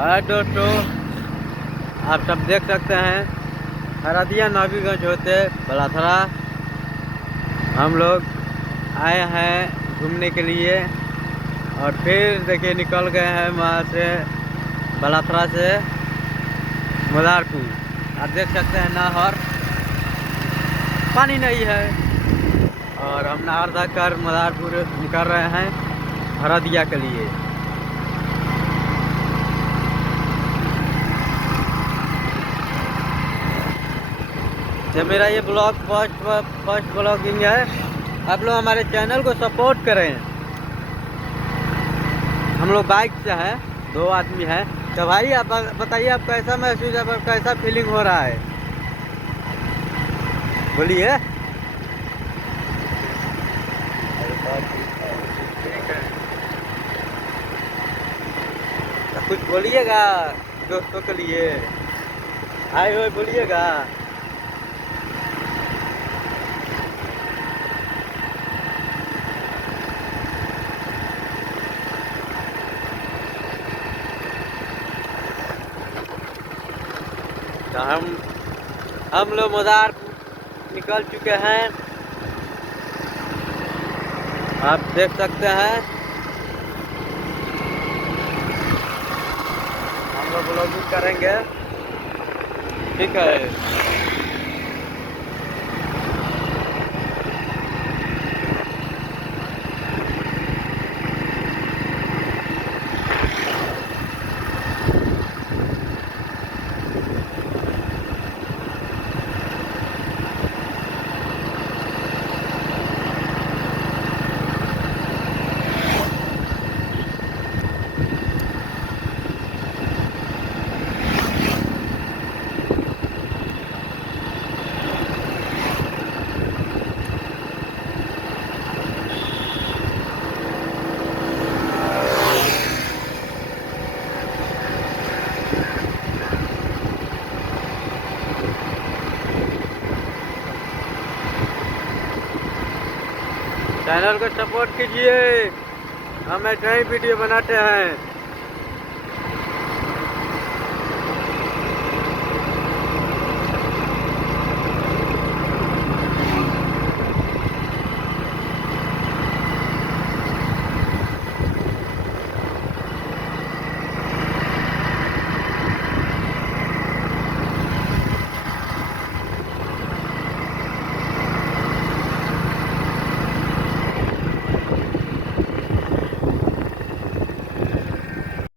हाय दोस्तों, आप सब देख सकते हैं हरदिया नबीगंज होते बलाथरा हम लोग आए हैं घूमने के लिए। और फिर देखिए निकल गए हैं वहाँ से बलाथरा से मदारपुर। आप देख सकते हैं नहर पानी नहीं है और हम नहर तक कर मदारपुर निकल रहे हैं हरदिया के लिए। जब मेरा ये ब्लॉग फर्स्ट ब्लॉगिंग है, आप लोग हमारे चैनल को सपोर्ट करें। हम लोग बाइक से हैं, 2 आदमी हैं। तो भाई आप बताइए, आप कैसा महसूस है, कैसा फीलिंग हो रहा है, बोलिए। तो कुछ बोलिएगा दोस्तों के लिए, आए हुए बोलिएगा। तो हम लोग मदारपुर निकल चुके हैं, आप देख सकते हैं। हम लोग ब्लॉगिंग करेंगे, ठीक है। चैनल को सपोर्ट कीजिए, हम ऐसे ही वीडियो बनाते हैं।